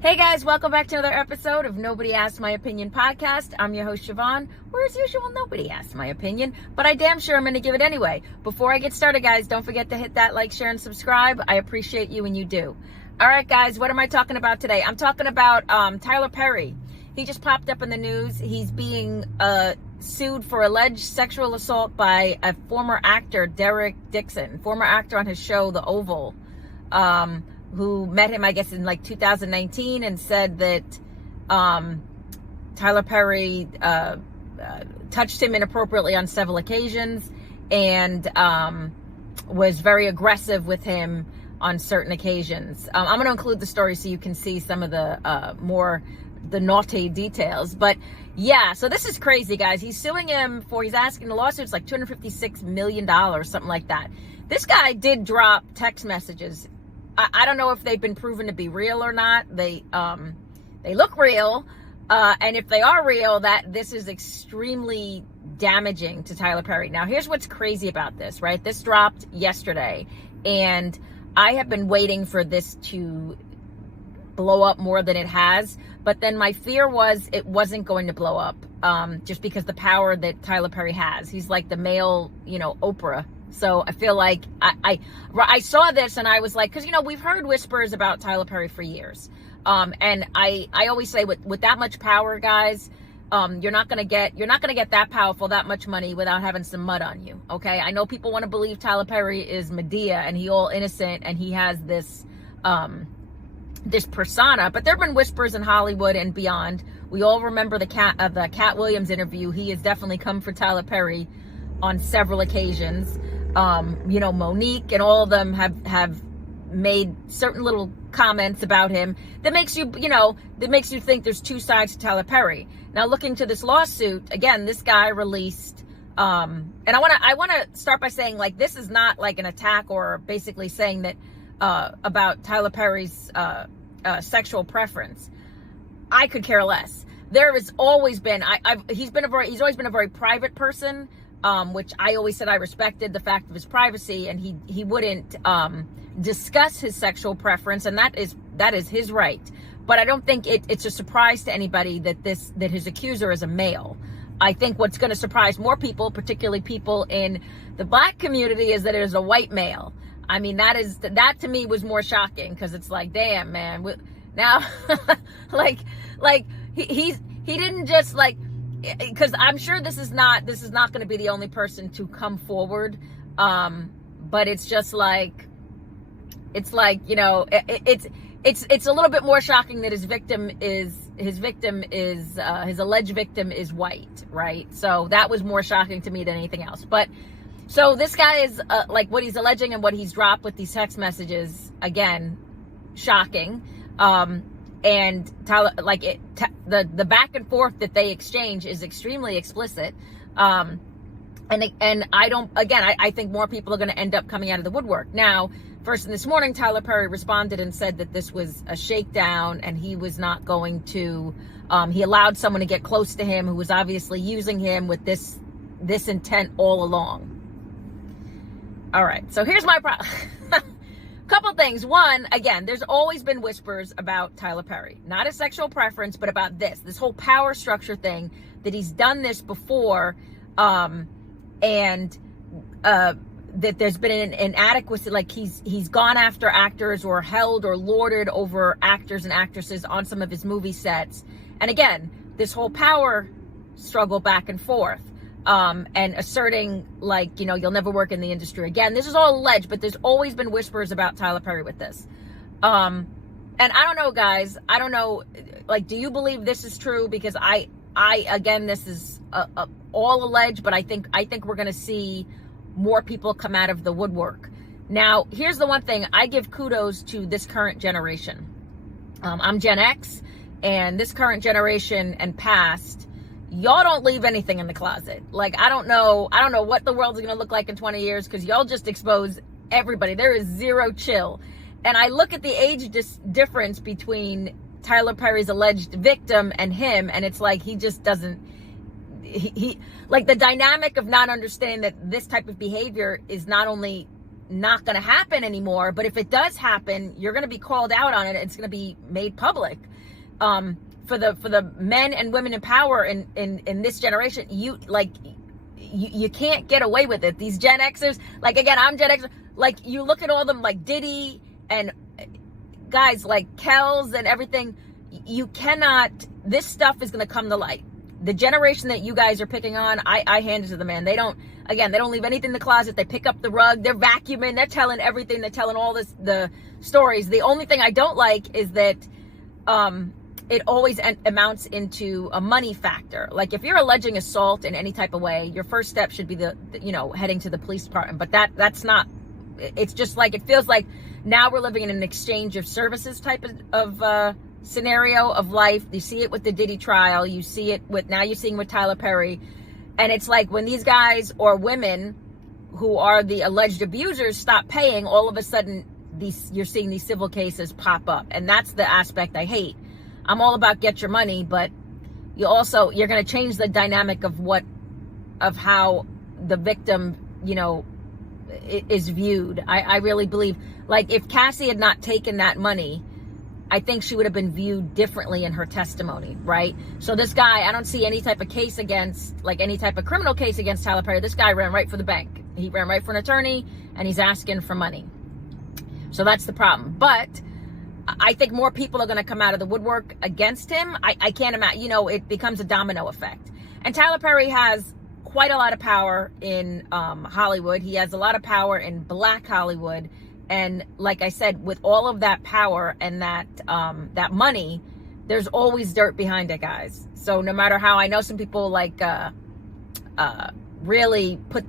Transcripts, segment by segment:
Hey guys, welcome back to another episode of Nobody Asked My Opinion podcast. I'm your host, Siobhan, where as usual, nobody asked my opinion, but I damn sure I'm going to give it anyway. Before I get started, guys, don't forget to hit that like, share, and subscribe. I appreciate you when you do. All right, guys, what am I talking about today? I'm talking about Tyler Perry. He just popped up in the news. He's being sued for alleged sexual assault by a former actor, Derek Dixon, former actor on his show, The Oval, who met him, I guess, in like 2019 and said that Tyler Perry touched him inappropriately on several occasions and was very aggressive with him on certain occasions. I'm going to include the story so you can see some of the the naughty details. But yeah, so this is crazy, guys. He's suing him he's asking the lawsuit's like $256 million, something like that. This guy did drop text messages. I don't know if they've been proven to be real or not. They look real. And if they are real, that this is extremely damaging to Tyler Perry. Now, here's what's crazy about this, right? This dropped yesterday, and I have been waiting for this to blow up more than it has. But then my fear was it wasn't going to blow up, just because the power that Tyler Perry has. He's like the male, Oprah. So I feel like I saw this and I was like, because we've heard whispers about Tyler Perry for years, and I always say with that much power, guys, you're not gonna get that powerful, that much money without having some mud on you. Okay, I know people want to believe Tyler Perry is Medea and he all innocent and he has this this persona, but there have been whispers in Hollywood and beyond. We all remember the Cat Williams interview. He has definitely come for Tyler Perry on several occasions. Monique and all of them have made certain little comments about him that makes you think there's two sides to Tyler Perry. Now, looking to this lawsuit, again, this guy released, and I want to start by saying, like, this is not like an attack or basically saying that, about Tyler Perry's, sexual preference. I could care less. There has always been, he's always been a very private person, which I always said I respected the fact of his privacy, and he wouldn't discuss his sexual preference, and that is his right. But I don't think it's a surprise to anybody that his accuser is a male. I think what's going to surprise more people, particularly people in the Black community, is that it is a white male. I mean, that to me was more shocking, because it's like, damn, man. Now, like he didn't just like. Because I'm sure this is not going to be the only person to come forward, but it's just like, it's a little bit more shocking that his alleged victim is white, right? So that was more shocking to me than anything else. But so this guy is like what he's alleging and what he's dropped with these text messages, again, shocking. And Tyler, the back and forth that they exchange is extremely explicit. And I think more people are going to end up coming out of the woodwork. Now, first thing this morning, Tyler Perry responded and said that this was a shakedown and he was not going to, he allowed someone to get close to him who was obviously using him with this intent all along. All right. So here's my problem. Couple things. One, again, there's always been whispers about Tyler Perry, not a sexual preference, but about this whole power structure thing, that he's done this before, and that there's been an inadequacy, like he's gone after actors or held or lorded over actors and actresses on some of his movie sets. And again, this whole power struggle back and forth. And asserting, like, you'll never work in the industry again. This is all alleged, but there's always been whispers about Tyler Perry with this. And I don't know, guys. I don't know. Like, do you believe this is true? Because again, this is all alleged, but I think we're going to see more people come out of the woodwork. Now, here's the one thing. I give kudos to this current generation. I'm Gen X, and this current generation and past, y'all don't leave anything in the closet. Like, I don't know what the world's going to look like in 20 years, because y'all just expose everybody. There is zero chill. And I look at the age difference between Tyler Perry's alleged victim and him, and it's like he just doesn't, he like the dynamic of not understanding that this type of behavior is not only not going to happen anymore. But if it does happen, you're going to be called out on it. It's going to be made public. For the men and women in power in this generation, you can't get away with it. These Gen Xers, like, again, I'm Gen X. Like, you look at all them, like Diddy and guys like Kells and everything. You cannot. This stuff is going to come to light. The generation that you guys are picking on, I hand it to them, man. They don't leave anything in the closet. They pick up the rug. They're vacuuming. They're telling everything. They're telling all the stories. The only thing I don't like is that it always amounts into a money factor. Like, if you're alleging assault in any type of way, your first step should be heading to the police department. But that's not. It's just like, it feels like now we're living in an exchange of services type of scenario of life. You see it with the Diddy trial. You see it now you're seeing with Tyler Perry. And it's like, when these guys or women who are the alleged abusers stop paying, all of a sudden you're seeing these civil cases pop up. And that's the aspect I hate. I'm all about get your money, but you're going to change the dynamic of how the victim, is viewed. I really believe, like, if Cassie had not taken that money, I think she would have been viewed differently in her testimony, right? So this guy, I don't see any type of case against, like, any type of criminal case against Tyler Perry. This guy ran right for the bank. He ran right for an attorney, and he's asking for money. So that's the problem. But I think more people are going to come out of the woodwork against him. I can't imagine, it becomes a domino effect. And Tyler Perry has quite a lot of power in Hollywood. He has a lot of power in Black Hollywood. And like I said, with all of that power and that money, there's always dirt behind it, guys. So no matter how, I know some people really put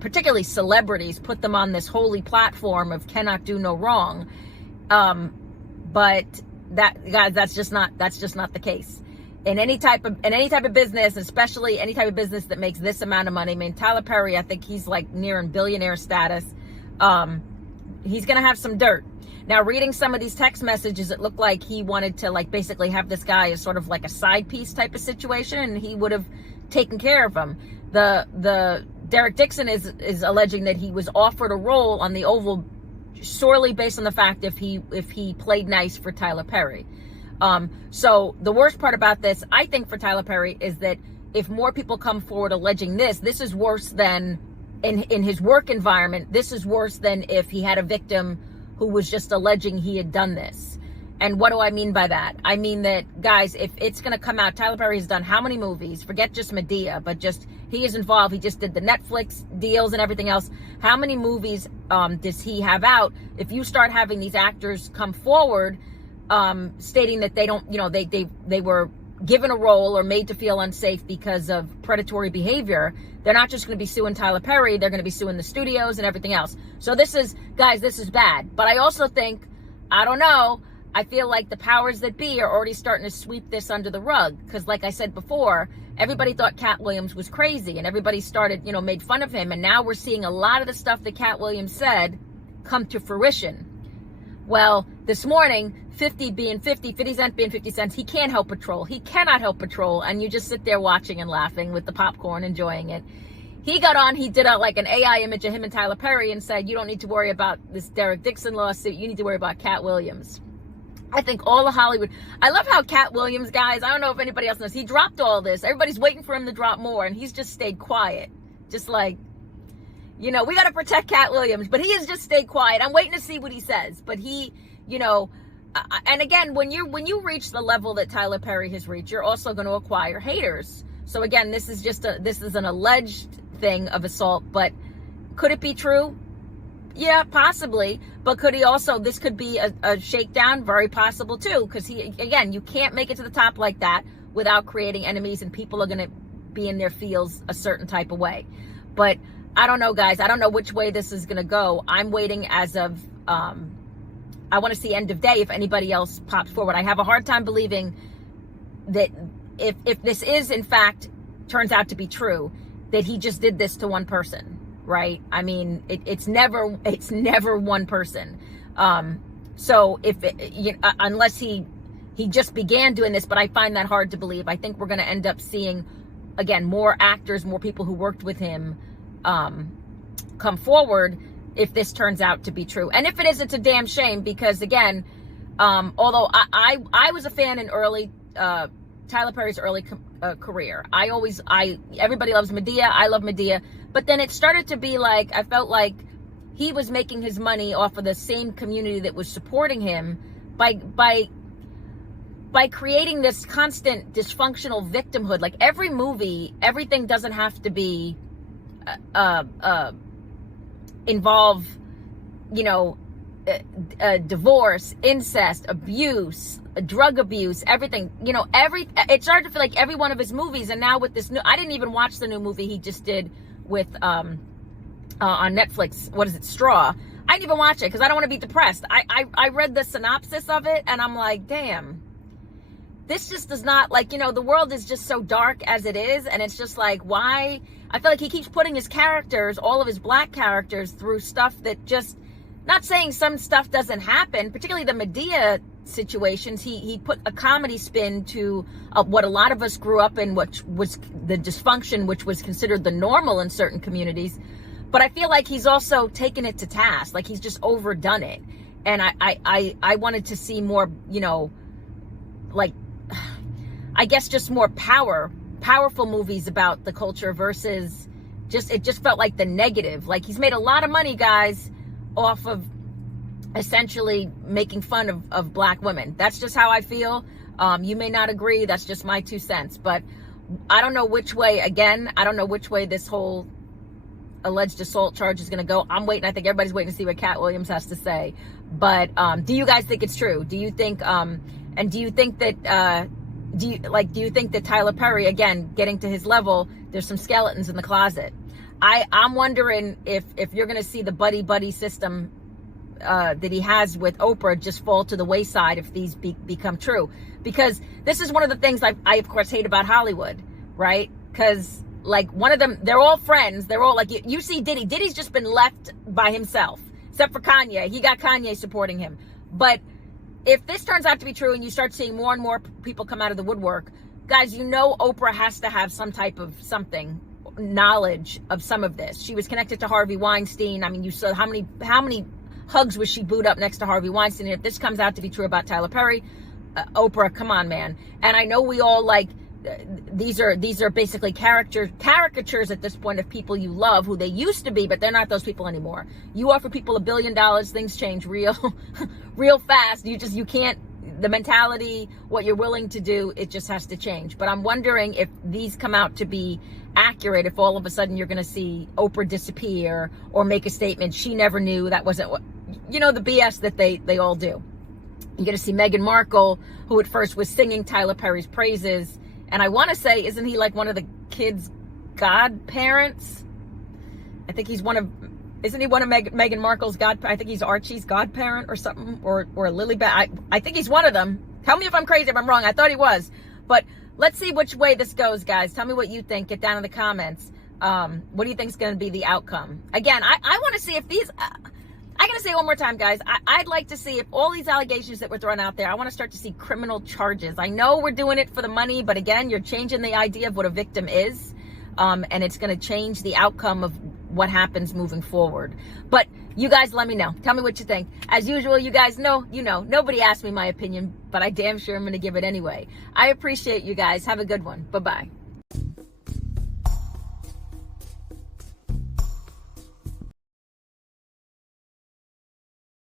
particularly celebrities, put them on this holy platform of cannot do no wrong. But that's just not the case. In any type of business, especially any type of business that makes this amount of money. I mean, Tyler Perry, I think he's like nearing billionaire status. He's going to have some dirt. Now, reading some of these text messages, it looked like he wanted to, like, basically have this guy as sort of like a side piece type of situation, and he would have taken care of him. The Derek Dixon is alleging that he was offered a role on the Oval sorely based on the fact if he played nice for Tyler Perry. So the worst part about this, I think, for Tyler Perry is that if more people come forward alleging this is worse than in his work environment. This is worse than if he had a victim who was just alleging he had done this. And what do I mean by that? I mean that, guys, if it's going to come out, Tyler Perry has done how many movies? Forget just Medea, but just he is involved. He just did the Netflix deals and everything else. How many movies does he have out? If you start having these actors come forward stating that they don't, they were given a role or made to feel unsafe because of predatory behavior, they're not just going to be suing Tyler Perry, they're going to be suing the studios and everything else. So this is bad. But I also think, I don't know, I feel like the powers that be are already starting to sweep this under the rug. Because like I said before, everybody thought Cat Williams was crazy and everybody started, made fun of him. And now we're seeing a lot of the stuff that Cat Williams said come to fruition. Well, this morning, 50 cents being 50 cents, he can't help but troll. He cannot help but troll. And you just sit there watching and laughing with the popcorn, enjoying it. He got on, he did an AI image of him and Tyler Perry and said, you don't need to worry about this Derek Dixon lawsuit. You need to worry about Cat Williams. I think all of Hollywood, I love how Cat Williams, guys, I don't know if anybody else knows, he dropped all this. Everybody's waiting for him to drop more, and he's just stayed quiet. Just like, we got to protect Cat Williams, but he has just stayed quiet. I'm waiting to see what he says. But he, and again, when you reach the level that Tyler Perry has reached, you're also going to acquire haters. So again, this is an alleged thing of assault, but could it be true? Yeah, possibly. But this could be a shakedown? Very possible too. Because you can't make it to the top like that without creating enemies, and people are going to be in their feels a certain type of way. But I don't know, guys. I don't know which way this is going to go. I'm waiting as of, I want to see end of day if anybody else pops forward. I have a hard time believing that if this is, in fact, turns out to be true, that he just did this to one person. Right? I mean, it's never one person. So unless he just began doing this, but I find that hard to believe. I think we're going to end up seeing, again, more actors, more people who worked with him, come forward if this turns out to be true. And if it is, it's a damn shame, because again, although I was a fan in early Tyler Perry's early career. Everybody loves Medea. I love Medea. But then it started to be like, I felt like he was making his money off of the same community that was supporting him by creating this constant dysfunctional victimhood. Like every movie, everything doesn't have to be involve, divorce, incest, abuse, drug abuse, everything. It started to feel like every one of his movies, and now with this new, I didn't even watch the new movie he just did with on Netflix. What is it, Straw? I didn't even watch it because I don't want to be depressed. I read the synopsis of it and I'm like, damn, this just does not, the world is just so dark as it is, and it's just like, why? I feel like he keeps putting his characters, all of his black characters, through stuff that just, not saying some stuff doesn't happen, particularly the Medea situations. He put a comedy spin to what a lot of us grew up in, which was the dysfunction, which was considered the normal in certain communities. But I feel like he's also taken it to task, like he's just overdone it. And I wanted to see more, I guess just more powerful movies about the culture versus it just felt like the negative. Like he's made a lot of money, guys, off of essentially making fun of black women. That's just how I feel. You may not agree. That's just my 2 cents. But I don't know which way, I don't know which way this whole alleged assault charge is going to go. I'm waiting. I think everybody's waiting to see what Cat Williams has to say. But do you guys think it's true? Do you think, and do you think that, do you think that Tyler Perry, again, getting to his level, there's some skeletons in the closet? I'm wondering if you're going to see the buddy system that he has with Oprah just fall to the wayside if these become true. Because this is one of the things I of course hate about Hollywood, right? Because one of them, they're all friends. They're all you see Diddy. Diddy's just been left by himself, except for Kanye. He got Kanye supporting him. But if this turns out to be true and you start seeing more and more people come out of the woodwork, guys, Oprah has to have some type of knowledge of some of this. She was connected to Harvey Weinstein. I mean, you saw how many hugs was she booed up next to Harvey Weinstein. And if this comes out to be true about Tyler Perry, Oprah, come on, man. And I know we all these are basically caricatures at this point of people you love, who they used to be, but they're not those people anymore. You offer people $1 billion, things change real fast. You can't, the mentality, what you're willing to do, it just has to change. But I'm wondering if these come out to be accurate, if all of a sudden you're going to see Oprah disappear or make a statement she never knew, that wasn't what, the BS that they all do. You're going to see Meghan Markle, who at first was singing Tyler Perry's praises. And I want to say, isn't he one of the kids' godparents? I think he's isn't he one of Meghan Markle's I think he's Archie's godparent or something, or Lilibet. I think he's one of them. Tell me if I'm crazy, if I'm wrong. I thought he was. But let's see which way this goes, guys. Tell me what you think. Get down in the comments. What do you think is going to be the outcome? Again, I want to see if these... I gotta say it one more time, guys. I'd like to see if all these allegations that were thrown out there, I want to start to see criminal charges. I know we're doing it for the money, but again, you're changing the idea of what a victim is, and it's going to change the outcome of what happens moving forward. But you guys let me know. Tell me what you think. As usual, you guys know, nobody asked me my opinion, but I damn sure am going to give it anyway. I appreciate you guys. Have a good one. Bye-bye.